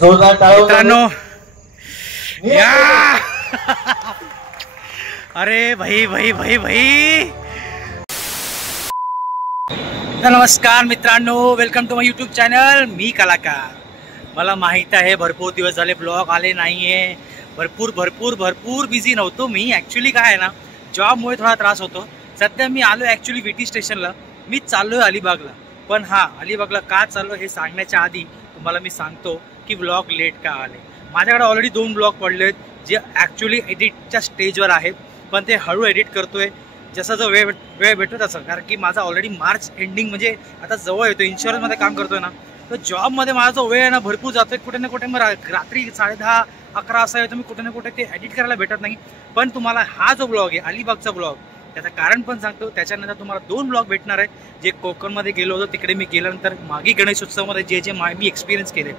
जोरदार टाळ्या मित्रांनो या अरे भाई भाई भाई भाई नमस्कार मित्रांनो, welcome to my YouTube channel मी कलाकार। मला माहित आहे भरपूर दिवस झाले ब्लॉग आले नाहीये, भरपूर बिझी नव्हतो मी। ॲक्च्युली काय आहे ना, जॉबमुळे थोडा त्रास होतो। सध्या मी आलो ॲक्च्युली VT स्टेशनला, मी चाललोय अलिबागला। पण हा, अलिबागला का चाललो हे सांगण्याच्या आधी तुम्हाला मी सांगतो की ब्लॉग लेट का आले। माझ्याकडे ऑलरेडी 2 ब्लॉग पडलेत जे ॲक्च्युली एडिटच्या स्टेजवर आहेत, पण ते हळू एडिट करतोय जसं जो वेळ भेटतो तसं। कारण की माझा ऑलरेडी मार्च एंडिंग म्हणजे आता जवळ येतो, इन्शुरन्समध्ये काम करतोय ना, तर जॉबमध्ये माझा जो वेळ आहे ना भरपूर जातोय। कुठे ना कुठे मग रात्री 10:30-11 असा येतो, मी कुठे ना कुठे ते एडिट करायला भेटत नाही। पण तुम्हाला हा जो ब्लॉग आहे अलिबागचा ब्लॉग, त्याचं कारण पण सांगतो। त्याच्यानंतर तुम्हाला 2 ब्लॉग भेटणार आहे, जे कोकणमध्ये गेलो होतो तिकडे मी गेल्यानंतर मागे गणेशोत्सवामध्ये जे मी एक्सपिरियन्स केले,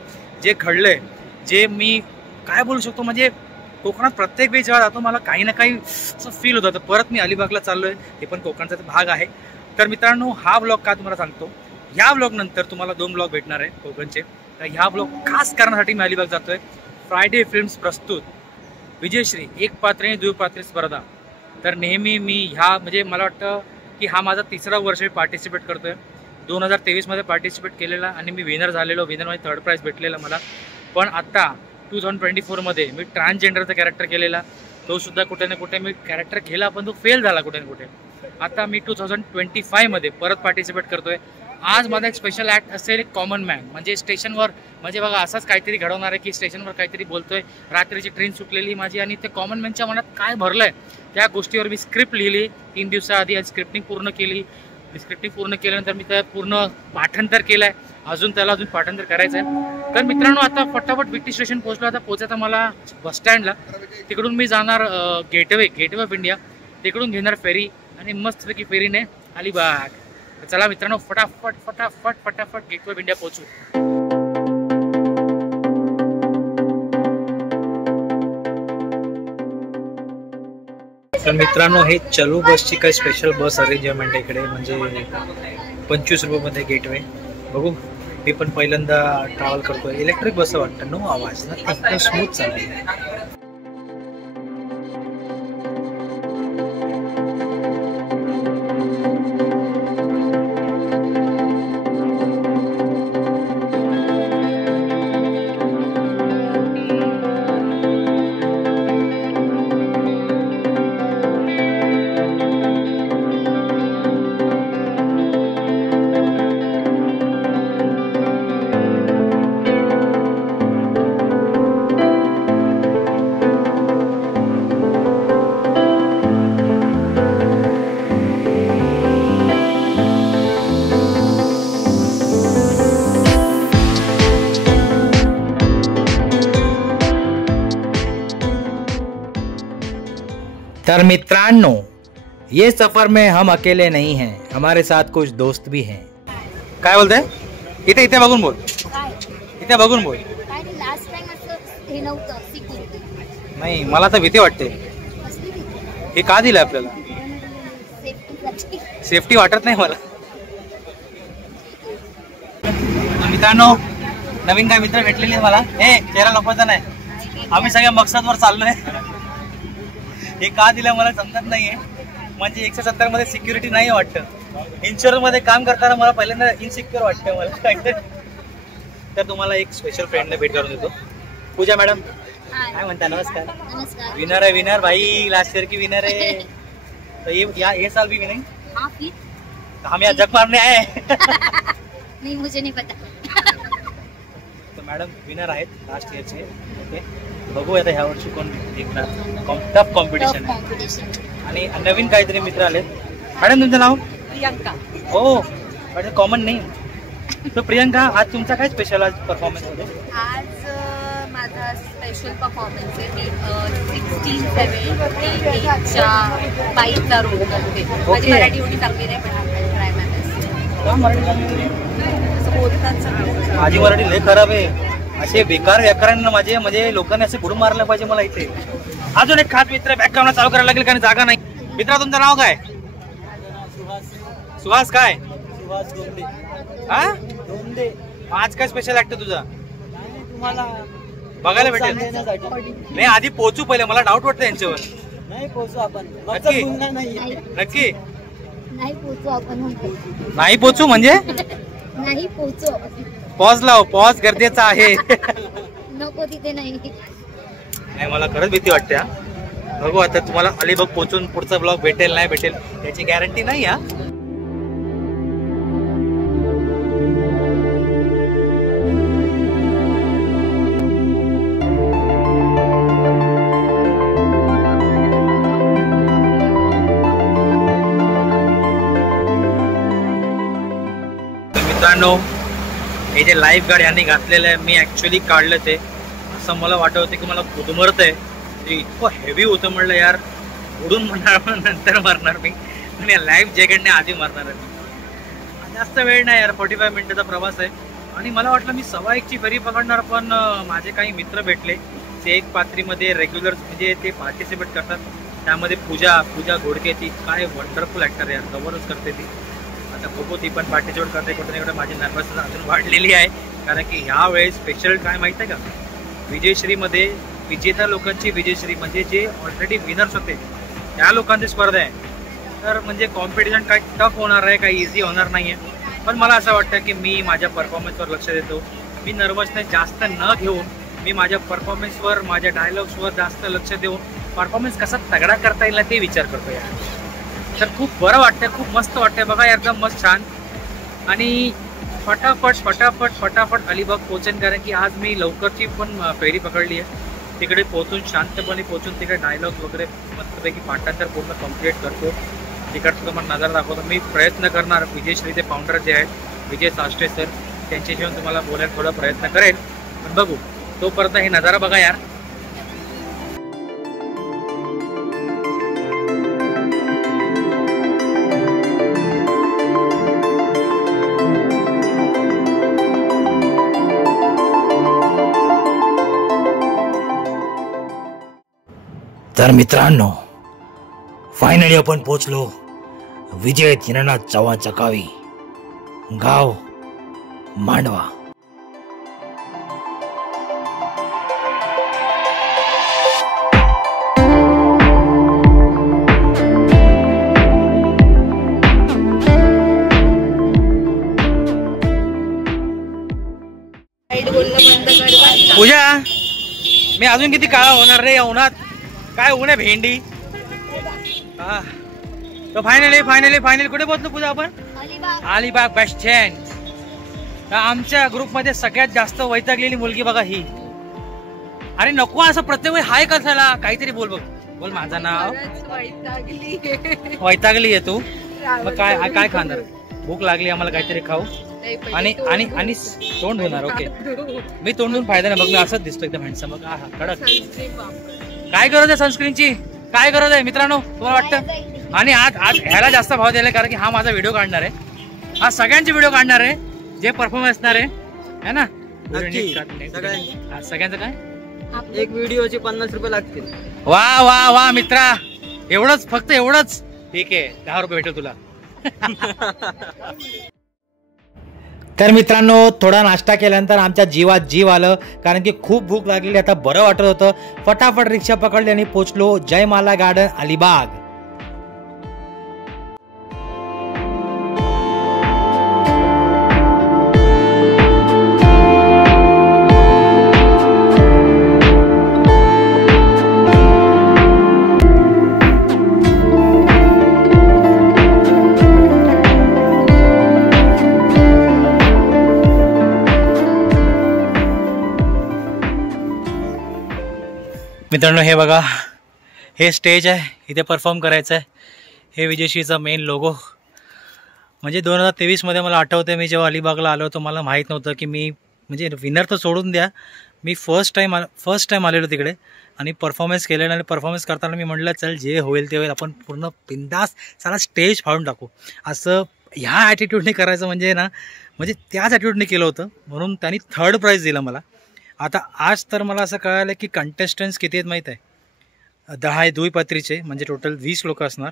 जे घडलंय, जे मी काय बोलू शकतो, म्हणजे कोकणात प्रत्येक वेळी जेव्हा जातो मला काही ना काही असं फील होतं। तर परत मी अलिबागला चाललोय, हे पण कोकणचा भाग आहे। तर मित्रांनो, हा ब्लॉग का तुम्हाला सांगतो, ह्या ब्लॉग नंतर तुम्हाला 2 ब्लॉग भेटणार आहे कोकणचे। तर ह्या ब्लॉग खास करण्यासाठी मी अलिबाग जातोय। फ्रायडे फिल्म्स प्रस्तुत विजयश्री एक पात्री द्विपात्री स्पर्धा। तर नेहमी मी ह्या म्हणजे मला वाटतं की हा माझा 3रा वर्ष मी पार्टिसिपेट करतोय। 2023मध्ये पार्टिसिपेट केलेला आणि मी विनर झालेलो, विनरमध्ये 3rd प्राइज भेटलेला मला। पण आता 2024मध्ये मी ट्रान्सजेंडरचा कॅरेक्टर केलेला, तो सुद्धा कुठे ना कुठे मी कॅरेक्टर केला, पण तो फेल झाला कुठे ना कुठे। आता मी 2025मध्ये परत पार्टिसिपेट करतोय। आज माझा एक स्पेशल ॲक्ट असेल, एक कॉमन मॅन, म्हणजे स्टेशनवर, म्हणजे बघा असंच काहीतरी घडवणार आहे की स्टेशनवर काहीतरी बोलतोय, रात्रीची ट्रेन सुटलेली माझी, आणि ते कॉमन मॅनच्या मनात काय भरलंय त्या गोष्टीवर मी स्क्रिप्ट लिहिली 3 दिवसाआधी। आज स्क्रिप्टिंग पूर्ण केली। स्क्रिप्टिंग पूर्ण केल्यानंतर मी त्या पूर्ण पाठांतर केलंय, अजून पाठांतर करायचं आहे। तर मित्रांनो, आता फटाफट VT स्टेशन पोहोचलो। आता पोहोचायचं मला बसस्टँडला, तिकडून मी जाणार गेटवे ऑफ इंडिया, तिकडून घेणार फेरी आणि मस्तपैकी फेरीने अलिबाग। चला मित्रांनो, फटाफट गेटवे ऑफ इंडिया पोहोचू। तर मित्रांनो, हे चलू बसची काही स्पेशल बस अरेंजमेंट आहे इकडे, म्हणजे 25 रुपयामध्ये गेटवे। बघू, मी पण पहिल्यांदा ट्रॅव्हल करतोय। इलेक्ट्रिक बस वाटतं, नो आवाज ना, एकदम स्मूथ चालली। तर मित्रांनो, ये सफर में हम अकेले नहीं हैं, हमारे साथ कुछ दोस्त भी हैं। काय बोलते? इथे बघून बोल, इथे बघून बोल। नाही, मला तर भीती वाटते। हे का दिलं आपल्याला? सेफ्टी वाटत नाही मला। मित्रांनो, नवीन काय मित्र भेटलेले मला। चेहरा लपवायचा नाही, आम्ही सगळ्या मकसदवर चाललोय। हे का दिलं मला समजत नाहीये, म्हणजे 170 मध्ये सिक्युरिटी नाही वाटतं। इन्शुरन्स मध्ये काम करताना मला पहिल्यांदा इनसिक्युअर वाटतं मला। तर तुम्हाला एक स्पेशल फ्रेंडला भेट करून देतो। पूजा मॅडम, काय म्हणता? नमस्कार। विनर है, विनर भाई, लास्ट ईयर की विनर है। तो ये साल भी विनिंग? हम यहाँ जग मारने आए नहीं, मुझे नहीं पता। तो मॅडम विनर आहेत लास्ट ईयरचे। ओके, बघू आता ह्या वर्षी कोण जिंकणार। टफ कॉम्पिटिशन आहे आणि नवीन काहीतरी मित्र आलेत। मॅडम, तुमचं नाव? प्रियंका। हो, पण कॉमन नाही। तो प्रियंका, आज तुमचा काय स्पेशल आज परफॉर्मन्स मध्ये? आज माझा स्पेशल परफॉर्मन्स आहे। मी 16-7-8च्या बाईचा रोल करते। माझी मराठी एवढी चांगली नाही, पण ट्राय असं बोलतात सगळे। माझी मराठी लय खराब आहे, असे बेकार व्याकरण माझे, म्हणजे लोकांनी असे बुडून मारलं पाहिजे मला इथे। अजून एक खास मित्र बॅकग्राऊंड चालू करायला लागेल, कारण जागा नाही। मित्रा, तुमचं नाव काय? सुहास काय? सुहास दोंदे। हा, दोंदे। आज काय स्पेशल ऍक्ट तुझा? तुम्हाला बघायला भेटेल. नाही आधी पोहोचू पहिले, मला डाऊट वाटतं यांच्यावर. नाही पोहोचू आपण. नक्की? नाही नक्की नाही पोहोचू आपण. नाही पोहोचू म्हणजे नाही पोहोचू. पॉज लाव, पॉज गरजेचा आहे. नको तिथे नाही. नाही मला खरंच भीती वाटते हा. बघू आता तुम्हाला अलिबाग पोहोचून पुढचा ब्लॉग भेटेल नाही भेटेल याची गॅरंटी नाही हा. मित्रांनो हे जे लाईफ गार्ड यांनी घातलेलं आहे मी ऍक्च्युली काढलं ते असं मला वाटत होतं की मला गुदमरत आहे. ते इतकं हेवी होतं म्हणलं यार उडून म्हणणार नंतर मारणार मी आणि लाईफ जॅकेटने आधी मारणार आहे. जास्त वेळ नाही यार 45 मिनिटाचा प्रवास आहे आणि मला वाटलं मी 1:15ची फेरी पकडणार पण माझे काही मित्र भेटले ते एक पात्रीमध्ये रेग्युलर म्हणजे ते पार्टिसिपेट करतात. त्यामध्ये पूजा घोडके ती काय वंडरफुल ॲक्टर यार जबरदस्त करते ती. आता बघू ती पण पार्टिसिपेट करते कुठे एवढं माझी नर्वसनेस अजून वाढलेली आहे कारण की ह्या वेळेस स्पेशल काय माहीत आहे का विजयश्रीमध्ये विजेता लोकांची विजयश्री म्हणजे जे ऑलरेडी विनर्स होते त्या लोकांची स्पर्धा आहे. तर म्हणजे कॉम्पिटिशन काही टफ होणार आहे काही इझी होणार नाही आहे. पण मला असं वाटतं की मी माझ्या परफॉर्मन्सवर लक्ष देतो. मी नर्वसनेस जास्त न घेऊन मी माझ्या परफॉर्मन्सवर माझ्या डायलॉग्सवर जास्त लक्ष देऊन परफॉर्मन्स कसा तगडा करता येईल ते विचार करतो यार. तर खूप बरं वाटतंय खूप मस्त वाटतंय बघा एकदम मस्त छान आणि फटाफट अलिबाग पोहोचेन कारण की आज मी लवकरची पण फेरी पकडली आहे. तिकडे पोहोचून शांतपणे पोहोचून तिकडे डायलॉग वगैरे मस्तपैकी पाठांतर पूर्ण कम्प्लीट करतो. तिकडचं तुम्हाला नजर दाखवतो. मी प्रयत्न करणार विजयश्रीचे फाउंडर जे आहेत विजय साष्टे सर त्यांच्याशी तुम्हाला बोलायला थोडा प्रयत्न करेल पण बघू तोपर्यंत हे नजारा बघा यार. तर मित्रांनो फायनली आपण पोहोचलो विजय दीनानाथ चव्हाणच्या गावी गाव मांडवा. पूजा मी अजून किती काळा होणार रे या उन्हात. काय ऊन आहे भेंडी. हा तो फायनली कुठे पोहोचलो पूजा आपण अलिबाग बस स्टँड. आमच्या ग्रुपमध्ये सगळ्यात जास्त वैतागलेली मुलगी बघा ही. अरे नको असं प्रत्येक वेळी हाय कसायला काहीतरी बोल बघ बोल. माझं नाव वैतागली आहे तू. मग काय काय खाणार. भूक लागली आम्हाला काहीतरी खाऊ आणि आणि आणि तोंड धुणार. ओके मी तोंड धुवून फायदा नाही बघ मी असंच दिसतो एकदम हँडसम. बघ हा कडक. काय गरज आहे सनस्क्रीनची काय गरज आहे मित्रांनो तुम्हाला वाटतं. आणि आज ह्याला जास्त भाव द्यायला कारण की हा माझा व्हिडिओ काढणार आहे. हा सगळ्यांचे व्हिडिओ काढणार आहे जे परफॉर्मन्स असणार आहे ना. सगळ्यांचं काय एक व्हिडिओचे 50 रुपये लागतील. वा वा वा मित्रा एवढंच फक्त एवढंच ठीक आहे 10 रुपये भेटेल तुला. तर मित्रांनो थोडा नाश्ता केल्यानंतर आमच्या जीवात जीव आलं कारण की खूप भूक लागलेली. आता बरं वाटत होतं. फटाफट रिक्षा पकडली आणि पोचलो जयमाला गार्डन अलिबाग. मित्रांनो हे बघा हे स्टेज आहे इथे परफॉर्म करायचं आहे. हे विजयश्रीचा मेन लोगो म्हणजे 2023 मला आठवते मी जेव्हा अलिबागला आलो होतो मला माहीत नव्हतं की मी म्हणजे विनर तर सोडून द्या मी फर्स्ट टाईम आलेलो तिकडे आणि परफॉर्मन्स केलेलं. आणि परफॉर्मन्स करताना मी म्हटलं चल जे होईल ते होईल आपण पूर्ण बिंदास सारा स्टेज फाडून टाकू. असं ह्या ॲटिट्यूडने करायचं म्हणजे ना म्हणजे त्याच ॲटिट्यूडने केलं होतं म्हणून त्यांनी 3rd प्राईज दिलं मला. आता आज तर मला असं कळालं की कंटेस्टंट्स किती आहेत माहीत आहे. 10 आहे दुईपात्रीचे म्हणजे टोटल 20 लोक असणार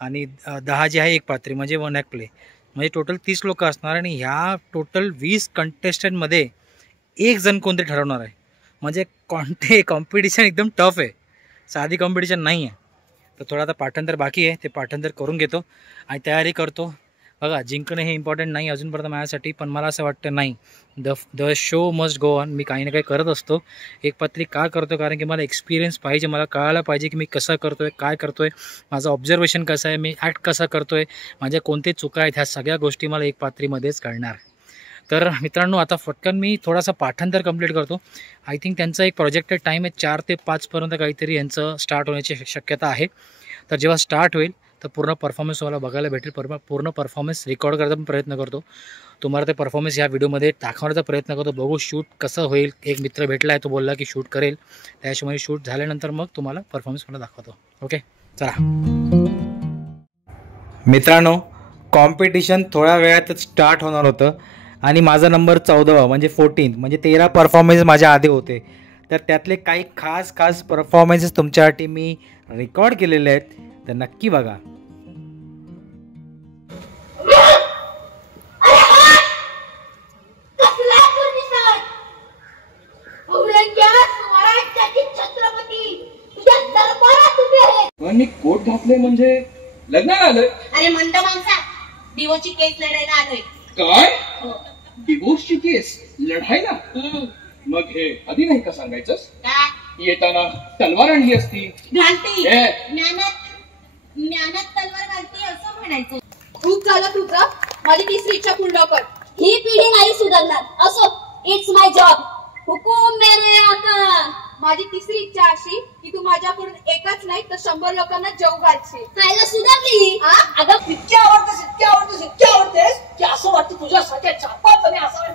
आणि 10 जे आहे एक पात्री म्हणजे 1 ॲक्ट प्ले म्हणजे टोटल 30 लोक असणार. आणि ह्या टोटल 20 कंटेस्टंटमध्ये एक जण कोणते ठरवणार आहे. म्हणजे कॉम्पिटिशन एकदम टफ आहे, साधी कॉम्पिटिशन नाही आहे. तर थोडं आता पाठांतर बाकी आहे, ते पाठांतर करून घेतो आणि तयारी करतो. बघा जिंकणं हे इम्पॉर्टंट नाही अजूनपर्यंत माझ्यासाठी, पण मला असं वाटतं नाही, the show must go on. मी काही ना काही करत असतो. एक पात्री का करतो, कारण की मला एक्सपिरियन्स पाहिजे, मला कळायला पाहिजे की मी कसं करतो आहे, काय करतो आहे, माझं ऑब्झर्वेशन कसं आहे, मी ॲक्ट कसा करतो आहे, माझ्या कोणते चुका आहेत, ह्या सगळ्या गोष्टी मला एक पात्रीमध्येच कळणार. तर मित्रांनो आता फटकन मी थोडासा पाठांतर कंप्लीट करतो. आय थिंक त्यांचा एक प्रोजेक्टेड टाईम आहे 4 ते 5 काहीतरी यांचं स्टार्ट होण्याची शक्यता आहे. तर जेव्हा स्टार्ट होईल तर पूर्ण परफॉर्मन्स तुम्हाला बघायला भेटेल. पूर्ण परफॉर्मन्स रेकॉर्ड करायचा पण प्रयत्न करतो, तुम्हाला ते परफॉर्मन्स ह्या व्हिडिओमध्ये दाखवण्याचा प्रयत्न करतो. बघू शूट कसं होईल. एक मित्र भेटला आहे, तो बोलला की शूट करेल, त्याशिवाय शूट झाल्यानंतर मग तुम्हाला परफॉर्मन्स मला दाखवतो. ओके चला मित्रांनो, कॉम्पिटिशन थोड्या वेळातच स्टार्ट होणार होतं आणि माझा नंबर 14 म्हणजे 14 म्हणजे 13 परफॉर्मन्स माझ्या आधी होते. तर त्यातले काही खास परफॉर्मन्सेस तुमच्यासाठी मी रेकॉर्ड केलेले आहेत, तर नक्की बघा. कोट घातले म्हणजे लग्नाला आलोय. अरे म्हणता माणसा, डिवोची केस लढायला आलोय. काय? डिवोर्सची केस लढायला? मग हे आधी नाही का सांगायचंस? येताना तलवार आणली असती. घालती ज्ञानात तलवार घालती असं म्हणायचं. खूप झालं तुझं, माझी तिसरी इच्छा पूर्ण कर. ही पिढी नाही सुधारणार. असो, इट्स माय जॉब. हुकूम मेरे आका. माझी तिसरी इच्छा अशी की तू माझ्याकडून एकच नाही तर 100 लोकांना जेव घालशील. खायला सुधारली. अगं इतकी आवडतेस की असं वाटतं तुझ्यासारख्या 4-5 जणी असाव्या.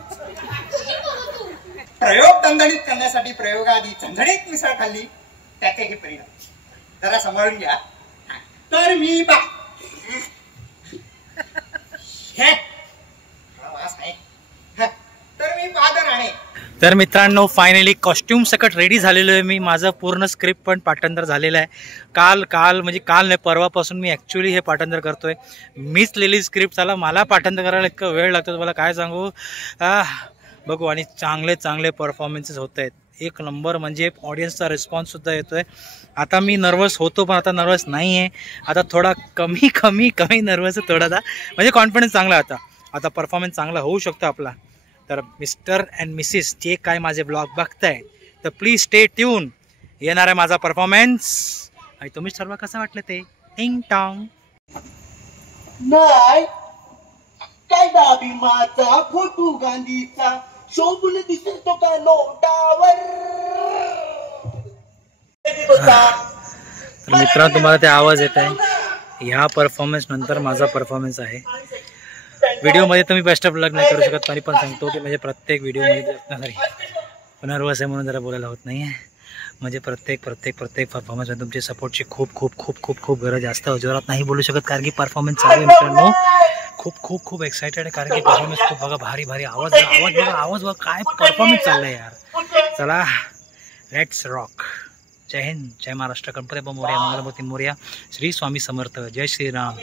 प्रयोग दणदणीत करण्यासाठी प्रयोगाआधी झणझणीत मिसळ खाल्ली, त्याचे हे परिणाम जरा सांभाळून घ्या. तर मी बहादर आहे. तर मित्रांनो फायनली कॉस्ट्युम सकट रेडी झालेलो आहे मी. माझं पूर्ण स्क्रिप्ट पण पाठांतर झालेलं आहे. काल म्हणजे काल नाही परवापासून मी ॲक्च्युली हे पाठांतर करतोय. मिस लिहिली स्क्रिप्ट, झाला मला पाठांतर करायला इतकं वेळ लागतो तुम्हाला काय सांगू. बघू आणि चांगले परफॉर्मन्सेस होत आहेत, एक नंबर. म्हणजे ऑडियन्सचा रिस्पॉन्ससुद्धा येतो आहे. आता मी नर्वस होतो पण आता नर्वस नाही आहे. आता थोडा कमी नर्वस आहे थोडासा, म्हणजे कॉन्फिडन्स चांगला. आता परफॉर्मन्स चांगला होऊ शकतो आपला. तर मिस्टर अँड मिसेस जे काय माझे ब्लॉग बघताय तर प्लीज स्टे ट्यून. येणार आहे माझा परफॉर्मन्स आणि तुम्ही सर्व कसं वाटलं ते. टिंग टॉंग. नाही काय दाबी माझा फोटो गांधीचा शोभून दिसतो का नोटावर. तर मित्रांनो तुम्हाला ते आवाज येत आहे, ह्या परफॉर्मन्स नंतर माझा परफॉर्मन्स आहे. व्हिडिओमध्ये तुम्ही बेस्ट ऑफ लक नाही करू शकत, तरी पण सांगतो की म्हणजे प्रत्येक व्हिडिओमध्ये नर्वस आहे म्हणून जरा बोलायला होत नाही आहे. म्हणजे प्रत्येक परफॉर्मन्समध्ये तुमची सपोर्टची खूप गरज असते. जोरात नाही बोलू शकत कारण की परफॉर्मन्स चालू आहे मित्रांनो. खूप एक्सायटेड आहे कारण की परफॉर्मन्स खूप बघा भारी आवाज बघा काय परफॉर्मन्स चाललाय यार. चला लेट्स रॉक. जय हिंद, जय महाराष्ट्र, गणपती बाप्पा मोरया, मंगलमूर्ती मोरया, श्री स्वामी समर्थ, जय श्रीराम,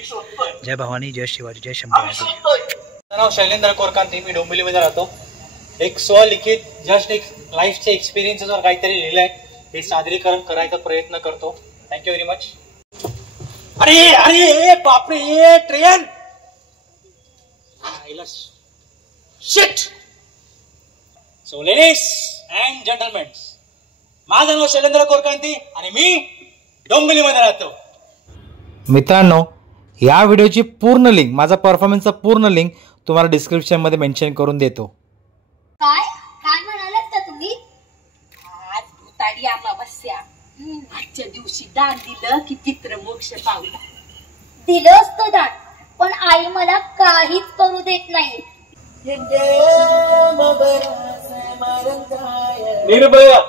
जय भवानी, जय शिवाजी, जय शंभूराजे. नाव शैलेंद्र कोरकांती, मी डोंबिवलीमध्ये राहतो. एक स्वलिखित जस्ट एक लाईफचे एक्सपिरियन्सवर काहीतरी लिहिलं आहे, हे सादरीकरण करायचा प्रयत्न करतो. Thank you very much. अरे बापरे train. Shit. So ladies and gentlemen, माझं नाव शैलेंद्र कोरकांती आणि मी डोंबिवलीमध्ये राहतो. मित्रांनो या व्हिडिओची पूर्ण लिंक, माझा परफॉर्मन्सचा पूर्ण लिंक तुम्हाला डिस्क्रिप्शनमध्ये मेन्शन करून देतो. काय म्हणालात का तुम्ही? आज भूताडी अमावस्या, आजच्या दिवशी दान दिलं की पितृमोक्ष पावला. दिलं असतं दान, पण आई मला काहीच करू देत नाही. निर्भया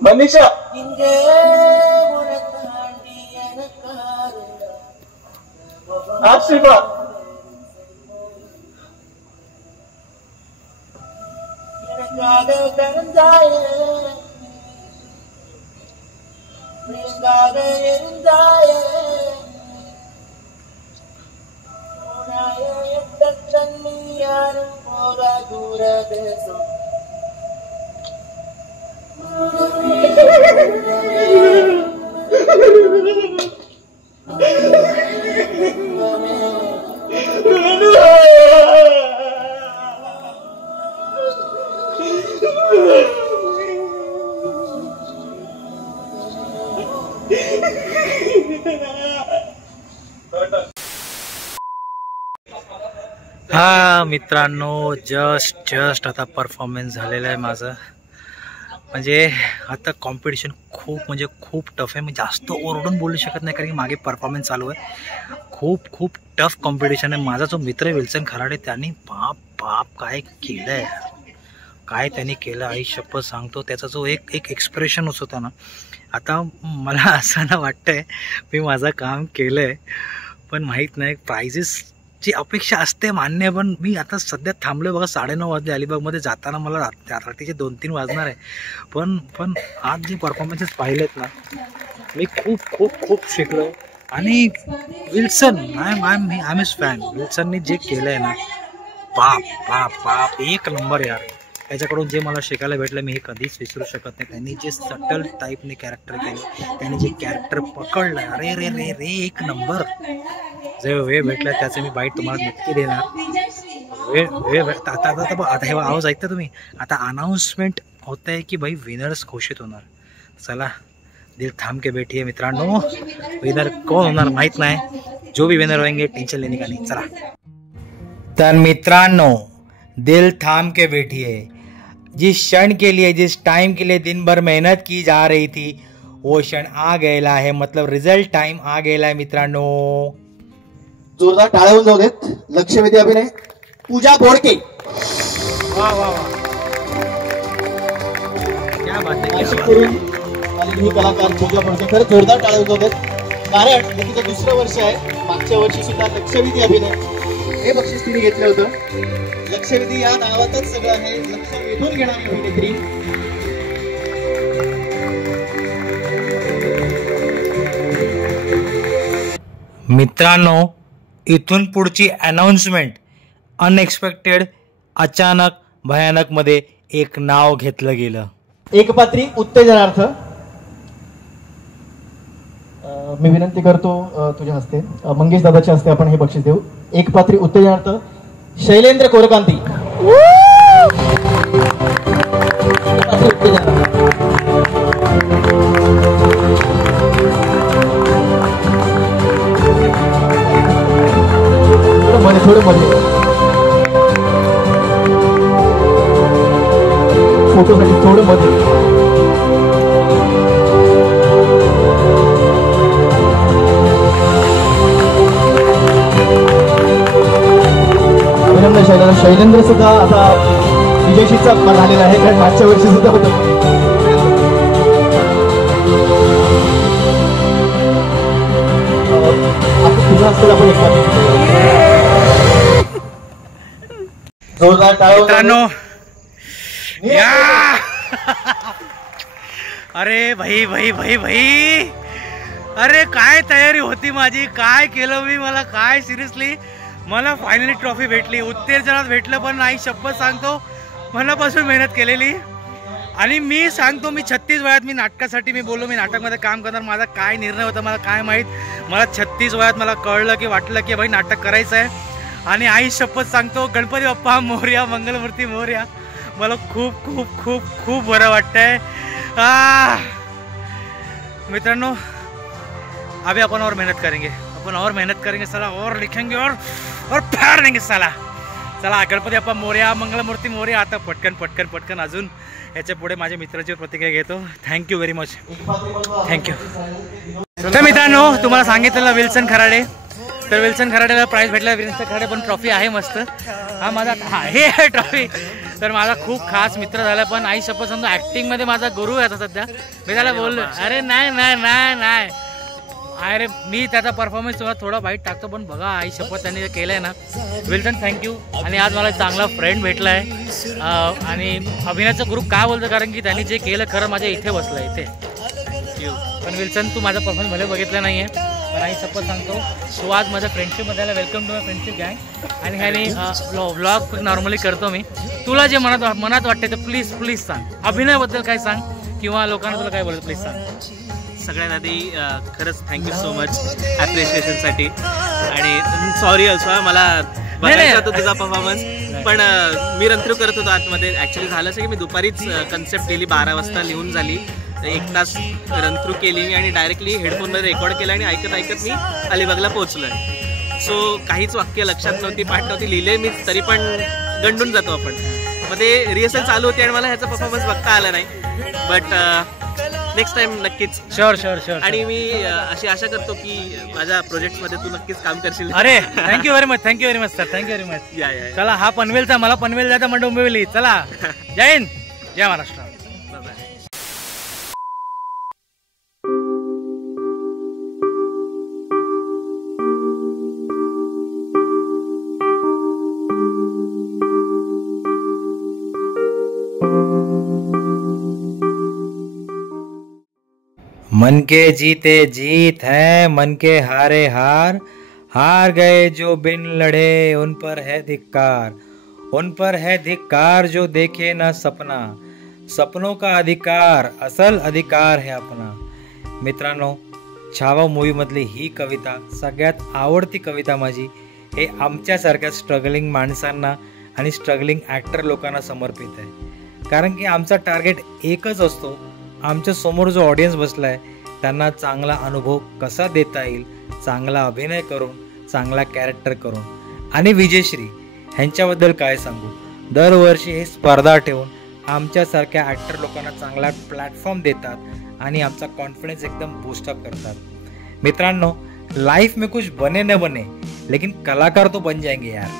मनीषा आशीर्वाद. हा मित्रांनो, जस्ट आता परफॉर्मन्स झालेलं आहे माझं. म्हणजे आता कॉम्पिटिशन खूप टफ आहे. मी जास्त ओरडून बोलू शकत नाही कारण की मागे परफॉर्मन्स चालू आहे. खूप टफ कॉम्पिटिशन आहे. माझा जो मित्र विल्सन खराडे, त्यांनी बाप काय केलं आहे, काय त्यांनी केलं आई शपथ सांगतो. त्याचा जो एक एक्सप्रेशन होता ना, आता मला असं ना वाटतंय मी माझं काम केलं आहे, पण माहीत नाही प्राइजेसची अपेक्षा असते मान्य. पण मी आता सध्या थांबलो बघा, 9:30 वाजले. अलिबागमध्ये जाताना मला रात्रीचे 2-3 वाजणार आहे. पण आज जे परफॉर्मन्सेस पाहिलेत ना, मी खूप शिकलो. आणि Wilson I am his fan. विल्सनने जे केलं आहे ना, बाप एक नंबर यार. त्याच्याकडून जे मला शिकायला भेटलं मी हे कधीच विसरू शकत नाही. त्यांनी जे सटल टाईपने कॅरेक्टर केले, त्यांनी जे कॅरेक्टर पकडलं, अरे रे एक नंबर. जे वेळ भेटला त्याचे मी बाईट तुम्हाला नक्की देणार. वेळ आता हे आवाज ऐकता तुम्ही. आता अनाउन्समेंट होत आहे की भाई विनर्स घोषित होणार. चला, दिल थाम के बैठिए मित्रांनो. विनर कोण होणार माहीत नाही. जो भी विनर होंगे टेंशन लेने का नहीं. चला तर मित्रांनो, दिल थाम के बैठिए. जिस क्षण के लिए, जिस टाइम के लिए दिन भर मेहनत की जा रही थी, वो क्षण आ गया है. मतलब रिझल्ट टाइम आ गया है मित्रांनो. जोरदार टाळ्या होऊन जाऊ देत. लक्षवेधी अभिनय पूजा बोडके. वाह क्या बात है. ही कलाकार पूजा बोडके, खरं जोरदार टाळ्या होऊन जाऊ देत. कारण हे तिचं 2रं वर्ष आहे. मागच्या वर्षी सुद्धा लक्षवेधी अभिनय हे बक्षीस तिने घेतलं होतं. लक्षवेधी या नावातच सगळं आहे. लक्ष वेधून घेणारी अभिनेत्री. मित्रांनो, इथून पुढची अनाउन्समेंट अनएक्सपेक्टेड, अचानक, भयानक मध्ये एक नाव घेतलं गेलं. एकपात्री उत्तेजनार्थ मी विनंती करतो तुझ्या हस्ते, मंगेश दादाच्या हस्ते आपण हे बक्षीस देऊ. एकपात्री उत्तेजनार्थ शैलेंद्र कोरकांती. थोडं मध्ये फोटोसाठी थोडं मध्ये. अभिनंदन शैलेंद्र सुद्धा आता विजयशीचा झालेला आहे, कारण मागच्या वर्षी सुद्धा होतं. तुझ्या हस्ते आपण जोरदार मित्रांनो. अरे भाई अरे काय तयारी होती माझी, काय केलं मी, मला काय सिरियसली मला फायनली ट्रॉफी भेटली. उत्तेजनात भेटलं, पण नाही शपथ सांगतो मनापासून मेहनत केलेली. आणि मी सांगतो, मी 36 वयात मी नाटकासाठी मी बोललो मी नाटकमध्ये काम करणार. माझा काय निर्णय होता मला काय माहीत. मला 36 वयात मला कळलं की वाटलं की भाई नाटक करायचं आहे. आणि आई शपथ सांगतो, गणपती बाप्पा मोरया, मंगलमूर्ती मोरया. मला खूप खूप खूप खूप बरं वाटतंय. मित्रांनो, अभी अपन और मेहनत करेंगे, साला और लिखेंगे और फाड़ देंगे साला. चला, गणपती बाप्पा मोरया, मंगलमूर्ती मोरया. आता पटकन अजून याच्या पुढे माझ्या मित्राची प्रतिक्रिया घेतो. Thank you very much, thank you. तर मित्रांनो, तुम्हाला सांगितलेलं विल्सन खराडे, तर विल्सन खराडेला प्राइज भेटला. विल्सन खराडे पण ट्रॉफी आहे मस्त. हा माझा हे आहे ट्रॉफी. तर माझा खूप खास मित्र झाला. पण आई शपथ समजा ॲक्टिंगमध्ये माझा गुरु आहे आता सध्या. मी त्याला बोललो, अरे नाही अरे मी त्याचा परफॉर्मन्स तुम्हाला थोडा वाईट टाकतो, पण बघा आई शपथ त्यांनी जे केलं आहे ना. Wilson thank you. आणि आज मला चांगला फ्रेंड भेटला आहे. आणि अभिनयाचा ग्रुप काय बोलतो, कारण की त्यांनी जे केलं खरं माझ्या इथे बसलं इथे. पण विल्सन, तू माझा परफॉर्मन्स भले बघितला नाही आहे, पण आई शपथ सांगतो तू आज माझ्या फ्रेंडशिपमध्ये आला. वेलकम टू माय फ्रेंडशिप गँग. आणि ह्याने व्लॉग नॉर्मली करतो मी. तुला जे मनात वाटते तर प्लीज सांग. अभिनयाबद्दल काय सांग किंवा लोकांना तुला काय बोलत प्लीज सांग. सगळ्यात आधी खरंच थँक्यू सो मच ॲप्रिशिएशनसाठी. आणि सॉरी ऑल्सो मला बघायचा होता तुझा परफॉर्मन्स, पण मी रन थ्रू करत होतो आतमध्ये. ॲक्च्युली झालं असं की मी दुपारीच कन्सेप्ट केली, 12 वाजता लिहून झाली, 1 तास रन थ्रू केली मी आणि डायरेक्टली हेडफोनमध्ये रेकॉर्ड केलं आणि ऐकत मी अलिबागला पोहोचलो आहे. सो काहीच वाक्य लक्षात नव्हती, पाठ नव्हती, लिहिले मी तरी पण गंडून जातो आपण. मग ते रिहर्सल चालू होती आणि मला ह्याचा परफॉर्मन्स बघता आला नाही. बट नेक्स्ट टाइम नक्कीच. शुअर. आणि मी अशी आशा करतो की माझ्या प्रोजेक्टमध्ये तू नक्कीच काम करशील. अरे thank you very much sir, thank you very much. या चला हा पनवेलचा, मला पनवेल जायचा म्हणजे डोंबिवली. चला जय हिंद, जय महाराष्ट्र. मन के जीते जीत है, मन के हारे हार. हार गए जो बिन लड़े उन पर है धिक्कार. उन पर है धिक्कार जो देखे ना सपना. सपनों का अधिकार असल अधिकार है अपना. मित्रांनो, छावा मूवीमधली ही कविता सगळ्यात आवडती कविता माझी. हे आमच्यासारख्या स्ट्रगलिंग माणसांना आणि स्ट्रगलिंग ॲक्टर लोकांना समर्पित आहे. कारण की आमचा टार्गेट एकच असतो, आमच्या समोर जो ऑडियन्स बसला आहे त्यांना चांगला अनुभव कसा देता येईल, चांगला अभिनय करून, चांगला कॅरेक्टर करून. आणि विजयश्री ह्यांच्याबद्दल काय सांगू, दरवर्षी हे स्पर्धा ठेवून आमच्यासारख्या ॲक्टर लोकांना चांगला प्लॅटफॉर्म देतात आणि आमचा कॉन्फिडन्स एकदम बूस्टअप करतात. मित्रांनो, लाइफ में कुछ बने न बने लेकिन कलाकार तो बन जाएंगे यार.